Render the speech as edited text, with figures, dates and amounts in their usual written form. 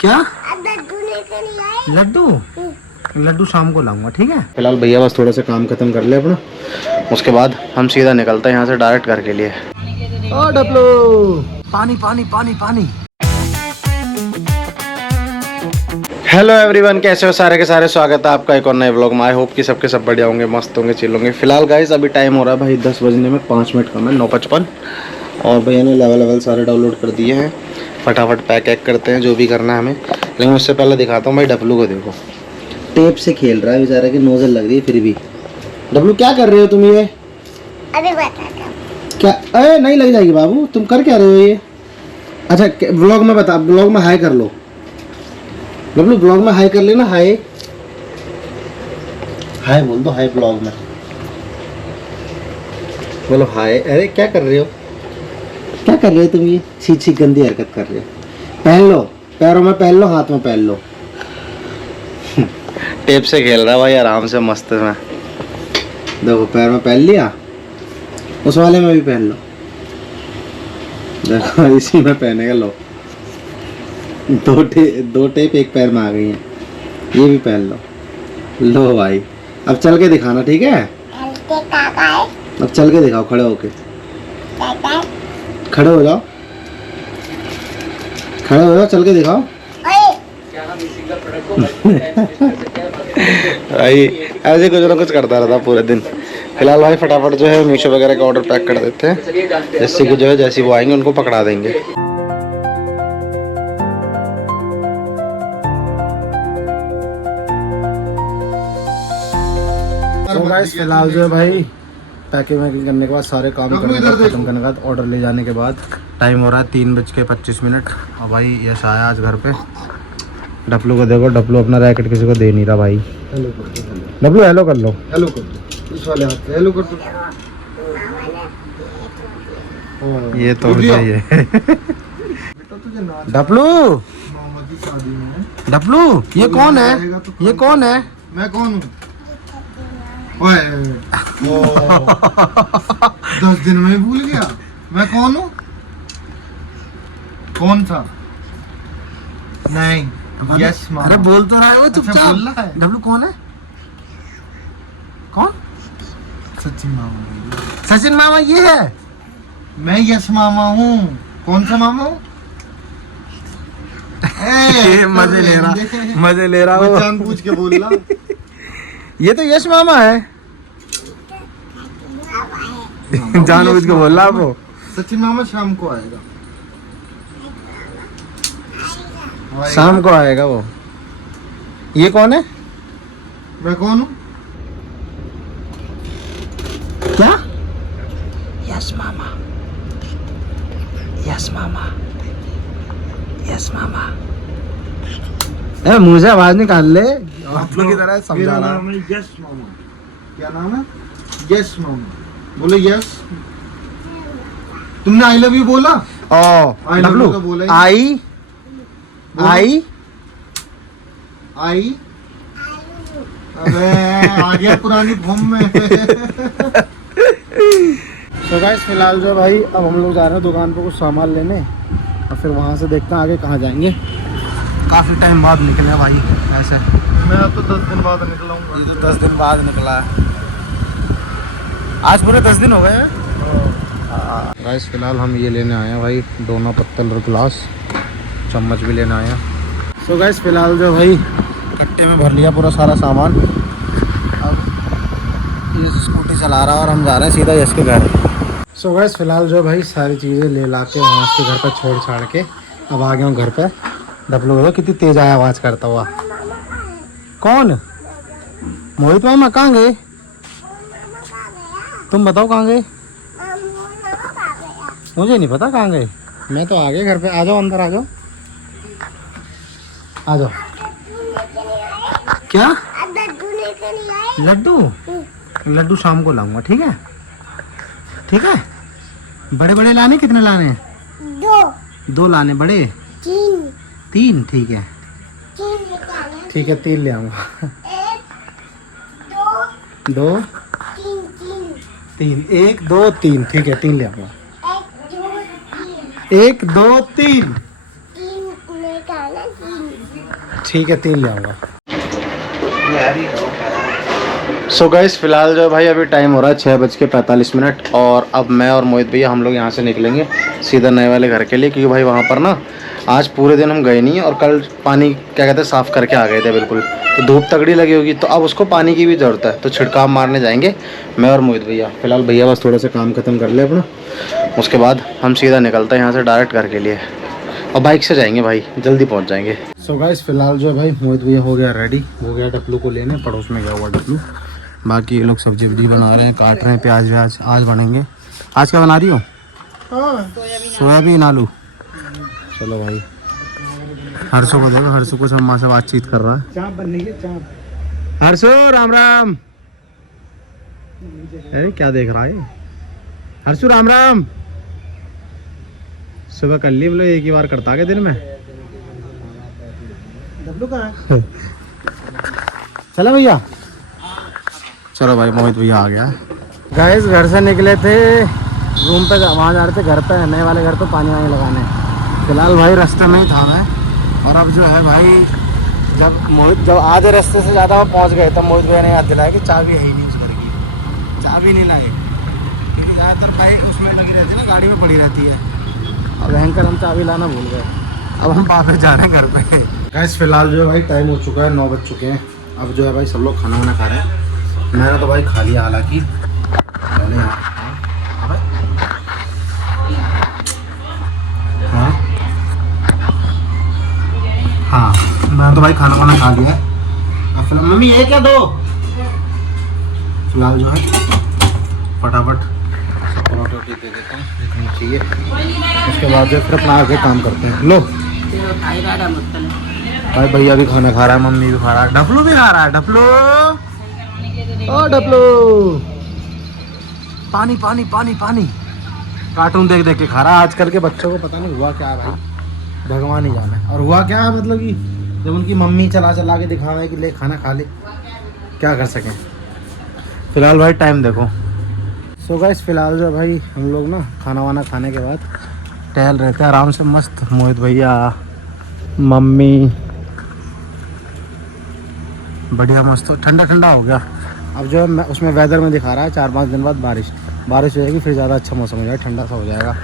क्या लड्डू? लड्डू शाम को लाऊंगा, ठीक है। फिलहाल भैया बस थोड़ा सा काम खत्म कर ले अपना, उसके बाद हम सीधा निकलते हैं यहाँ से डायरेक्ट घर के लिए। ओ डब्लू, पानी पानी पानी पानी। हेलो एवरीवन, कैसे हो सारे के सारे, स्वागत है आपका एक और नए व्लॉग में। आई होप कि सबके सब बढ़िया होंगे, मस्त होंगे, चिल होंगे। फिलहाल गाइस अभी टाइम हो रहा है भाई 10 बजने में 5 मिनट कम है, 9:55। और भैया ने लेवल सारे डाउनलोड कर दिए हैं। फटाफट पैक करते हैं जो भी करना है हमें। लेकिन उससे पहले दिखाता हूँ भाई डब्लू को। देखो टेप से खेल रहा है बेचारा, की नोजल लग रही है फिर भी। डब्लू क्या कर रहे हो तुम ये? अरे बता क्या? अरे नहीं लग जाएगी बाबू, तुम कर क्या रहे हो ये? अच्छा व्लॉग में बता, व्लॉग में हाई कर लो डब्लू, ब्लॉग में हाई कर लेना। हाय हाय बोल दो, हाय ब्लॉग में बोलो हाय। अरे क्या कर रहे हो, क्या कर रहे हो तुम ये? छी गंदी हरकत कर रहे हो। पहन लो, पैरों में पहन लो, हाथ में पहन लो। टेप से खेल रहा है भाई आराम से, मस्त में। देखो पैर में पहन लिया, उस वाले में भी पहन लो। देखो इसी में पहनेगा। लो दो टेप एक पैर में आ गई हैं, ये भी पहन लो। लो भाई अब चल के दिखाना, ठीक है? अब चल के दिखाओ, खड़े होके। खड़े हो जाओ, खड़े हो जाओ, चल के दिखाओ। भाई ऐसे कुछ ना कुछ करता रहता पूरे दिन। फिलहाल भाई फटाफट जो है मीशो वगैरह का ऑर्डर पैक कर देते हैं, जिससे कि जो है जैसे वो आएंगे उनको पकड़ा देंगे। तो गाइस फिलहाल जो है भाई पैकिंग वैकिंग करने के बाद, सारे काम खत्म करने के बाद, ऑर्डर ले जाने के बाद टाइम हो रहा है 3:25। और भाई यश आया आज घर पे। डब्लू को देखो, डब्लू अपना रैकेट किसी को दे नहीं रहा भाई। डब्लू हेलो कर लो, हेलो कर दो इस वाले हाथ से, हेलो कर दो। ये तो यही है। डब्लू, डब्लू ये कौन है? ये कौन है? मैं कौन हूँ? ओए 10 दिन में भूल गया मैं कौन हूँ? कौन था? नहीं यस मामा। अरे बोल तो रहा है वो चुपचाप। बोल रहा है। डब्लू कौन है? कौन? सचिन मामा। सचिन मामा ये है। मैं यस मामा हूँ। कौन सा मामा हूँ? मजे ले रहा, मजे ले रहा वो, जानबूझ के बोल रहा। ये तो यश मामा है। जानबूझ के बोल रहा वो। सचिन मामा शाम को आएगा। शाम को आएगा वो। ये कौन है? मैं कौन हूँ? क्या? यस मामा, यस मामा, यस मामा। मुंह से आवाज निकाल ले, आप लोग की तरह समझा रहा। यस मामा। क्या नाम है? यस मामा। बोलो यस। तुमने आई लव यू बोला? ओ डब्लू, आई आई आई। अबे आ गया पुरानी फॉर्म में। तो गाइस फिलहाल जो भाई अब हम लोग जा रहे हैं दुकान पे कुछ सामान लेने, और फिर वहाँ से देखते हैं आगे कहाँ जाएंगे। काफ़ी टाइम बाद निकले भाई ऐसे। मैं तो 10 दिन बाद निकलाऊंगा। ये तो 10 दिन बाद निकला है। आज पूरे 10 दिन हो गए हैं। गाइस फिलहाल हम ये लेने आए हैं भाई, दोनों पत्तल और गिलास, चम्मच भी लेना आया। सो गाइस फिलहाल जो भाई कट्टे में भर लिया पूरा सारा सामान। अब ये स्कूटी चला रहा है और हम जा रहे हैं सीधा यश के घर। सो गाइस फिलहाल जो भाई सारी चीज़ें ले ला के वहाँ उसके घर पर छोड़ छाड़ के अब आ गया हूँ घर पे। डब्लू को कितनी तेज आया आवाज़ करता हुआ। कौन? मोहित मामा कहाँ गए? तुम बताओ कहाँ गए? मुझे नहीं पता कहाँ गए। मैं तो आ गया घर पे। आ जाओ अंदर, आ जाओ, आ जाओ। क्या? लड्डू? लड्डू शाम को लाऊंगा, ठीक है? ठीक है। बड़े बड़े लाने, कितने लाने हैं? 2 लाने बड़े। 3 ठीक है, ठीक है 3 ले आऊंगा। 2 3 1 2 3 ठीक है 3 ले आऊंगा। 1 2 3 ठीक है 3 ले आऊँगा। सो गाइस फिलहाल जो भाई अभी टाइम हो रहा है 6:45 और अब मैं और मोहित भैया हम लोग यहाँ से निकलेंगे सीधा नए वाले घर के लिए, क्योंकि भाई वहाँ पर ना आज पूरे दिन हम गए नहीं और कल पानी क्या कहते हैं साफ़ करके आ गए थे बिल्कुल, तो धूप तगड़ी लगी होगी तो अब उसको पानी की भी ज़रूरत है, तो छिड़काव मारने जाएंगे मैं और मोहित भैया। फिलहाल भैया बस थोड़ा सा काम खत्म कर ले अपना, उसके बाद हम सीधा निकलते हैं यहाँ से डायरेक्ट घर के लिए और बाइक से जाएंगे भाई, जल्दी पहुँच जाएंगे। सो गाइस फिलहाल जो है भाई मोहित भैया हो गया रेडी, हो गया डपलू को लेने, पड़ोस में गया हुआ डपलू। बाकी ये लोग सब्जी वब्जी बना रहे हैं, काट रहे हैं प्याज व्याज, आज बनेंगे। आज क्या बना रही हो? सोयाबीन आलू। चलो भाई हर्षो को देखो, हर्षो कुछ अम्मा से बातचीत कर रहा है। चाप बनने के चाप। हर्षो राम राम। अरे क्या देख रहा है हर्षो? राम राम। सुबह कर ली, बोलो एक ही बार करता है दिन में। चलो भैया, चलो भाई मोहित भैया आ गया। गाइस घर से निकले थे रूम पे, वहाँ जा रहे थे घर पे नए वाले घर पे पानी वानी लगाने। फिलहाल भाई रास्ते में ही था मैं, और अब जो है भाई जब आधे रास्ते से ज़्यादा वो पहुँच गए तब मोहित भैया ने याद दिलाया कि चाबी है ही नहीं उस घर की, चाबी नहीं लाए, क्योंकि ज़्यादातर बाइक उसमें लगी रहती है ना, गाड़ी में पड़ी रहती है। अब भयंकर हम चाबी लाना भूल गए, अब हम वापस जा रहे हैं घर पे। गाइस फिलहाल जो है भाई टाइम हो चुका है, 9 बज चुके हैं। अब जो है भाई सब लोग खाना वाना खा रहे हैं, मैंने तो भाई खा लिया हालांकि पहले। हाँ मैं तो भाई खाना वाना खा लिया है। अब फिलहाल मम्मी ये क्या दो, फिलहाल जो है फटाफट रोटी दे देता हूँ जितनी चाहिए, उसके बाद जो फिर अपना आगे काम करते हैं। लो भाई भैया भी खाना खा रहा है, मम्मी भी खा रहा है, डफलू भी खा रहा है। डफलू ओ डफलू, पानी पानी पानी पानी। कार्टून देख देख के खा रहा है। आजकल के बच्चों को पता नहीं हुआ क्या है भाई, भगवान ही जाने। और हुआ क्या है मतलब कि जब उनकी मम्मी चला चला के दिखावे कि ले खाना खा ले, क्या कर सकें। फिलहाल भाई टाइम देखो। सो गाइस फिलहाल जो भाई हम लोग ना खाना वाना खाने के बाद टहल रहे थे आराम से मस्त, मोहित भैया मम्मी, बढ़िया मस्त ठंडा ठंडा हो गया। अब जो है उसमें वेदर में दिखा रहा है 4-5 दिन बाद बारिश हो जाएगी, फिर ज़्यादा अच्छा मौसम हो जाएगा, ठंडा सा हो जाएगा।